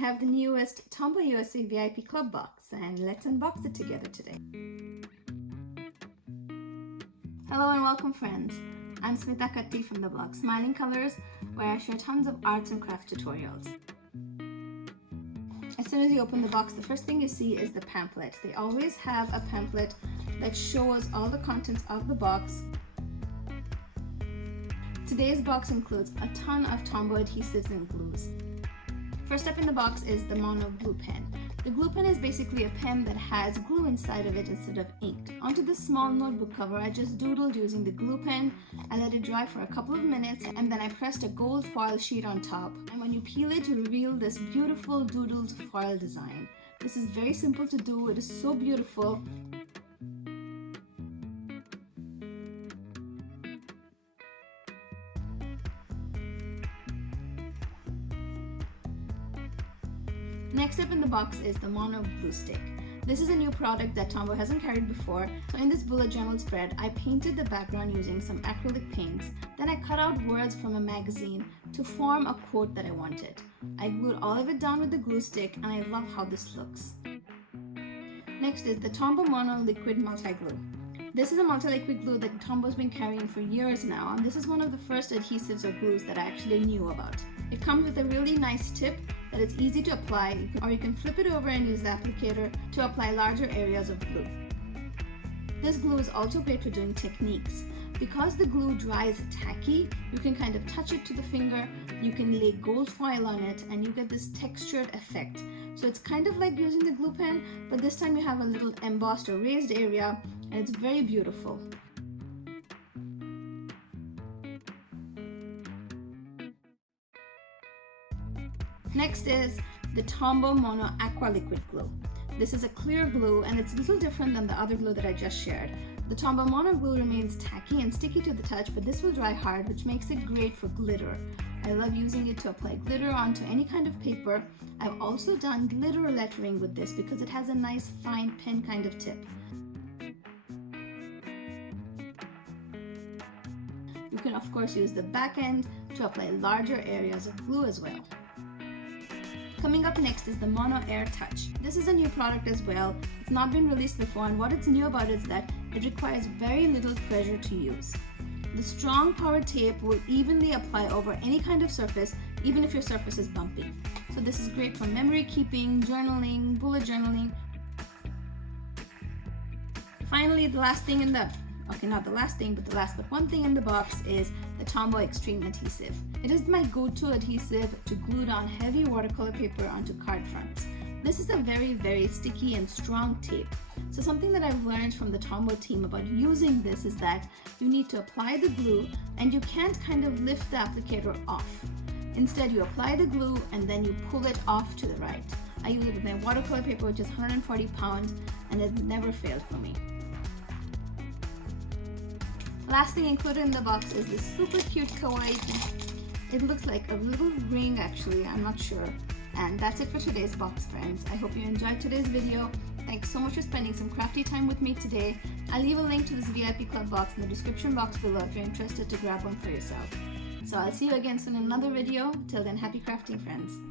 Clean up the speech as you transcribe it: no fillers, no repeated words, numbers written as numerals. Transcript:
have the newest Tombow USA VIP Club box, and let's unbox it together today. Hello and welcome friends. I'm Smita Katti from the blog Smiling Colors, where I share tons of arts and craft tutorials. As soon as you open the box, the first thing you see is the pamphlet. They always have a pamphlet that shows all the contents of the box. Today's box includes a ton of Tombow adhesives and glues. First up in the box is the mono glue pen. The glue pen is basically a pen that has glue inside of it instead of ink. Onto this small notebook cover, I just doodled using the glue pen. I let it dry for a couple of minutes and then I pressed a gold foil sheet on top. And when you peel it, you reveal this beautiful doodled foil design. This is very simple to do. It is so beautiful. Next up in the box is the mono glue stick. This is a new product that Tombow hasn't carried before. So in this bullet journal spread, I painted the background using some acrylic paints. Then I cut out words from a magazine to form a quote that I wanted. I glued all of it down with the glue stick and I love how this looks. Next is the Tombow Mono Liquid Multi-Glue. This is a multi-liquid glue that Tombow's been carrying for years now, and this is one of the first adhesives or glues that I actually knew about. It comes with a really nice tip that it's easy to apply, or you can flip it over and use the applicator to apply larger areas of glue. This glue is also great for doing techniques. Because the glue dries tacky, you can kind of touch it to the finger, you can lay gold foil on it, and you get this textured effect. So it's kind of like using the glue pen, but this time you have a little embossed or raised area, and it's very beautiful. Next is the Tombow Mono Aqua Liquid Glue. This is a clear glue and it's a little different than the other glue that I just shared. The Tombow Mono glue remains tacky and sticky to the touch, but this will dry hard, which makes it great for glitter. I love using it to apply glitter onto any kind of paper. I've also done glitter lettering with this because it has a nice fine pen kind of tip. You can of course use the back end to apply larger areas of glue as well. Coming up next is the Mono Air Touch. This is a new product as well. It's not been released before, and what it's new about is that it requires very little pressure to use. The strong power tape will evenly apply over any kind of surface, even if your surface is bumpy. So this is great for memory keeping, journaling, bullet journaling. Finally, the last thing in the not the last thing, but the last but one thing in the box is the Tombow Xtreme adhesive. It is my go-to adhesive to glue down heavy watercolor paper onto card fronts. This is a very sticky and strong tape. So something that I've learned from the Tombow team about using this is that you need to apply the glue and you can't kind of lift the applicator off. Instead, you apply the glue and then you pull it off to the right. I use it with my watercolor paper, which is 140 pounds, and it never failed for me. Last thing included in the box is this super cute kawaii ring. It looks like a little ring actually, I'm not sure. And that's it for today's box, friends. I hope you enjoyed today's video. Thanks so much for spending some crafty time with me today. I'll leave a link to this VIP Club box in the description box below if you're interested to grab one for yourself. So I'll see you again soon in another video. Till then, happy crafting, friends.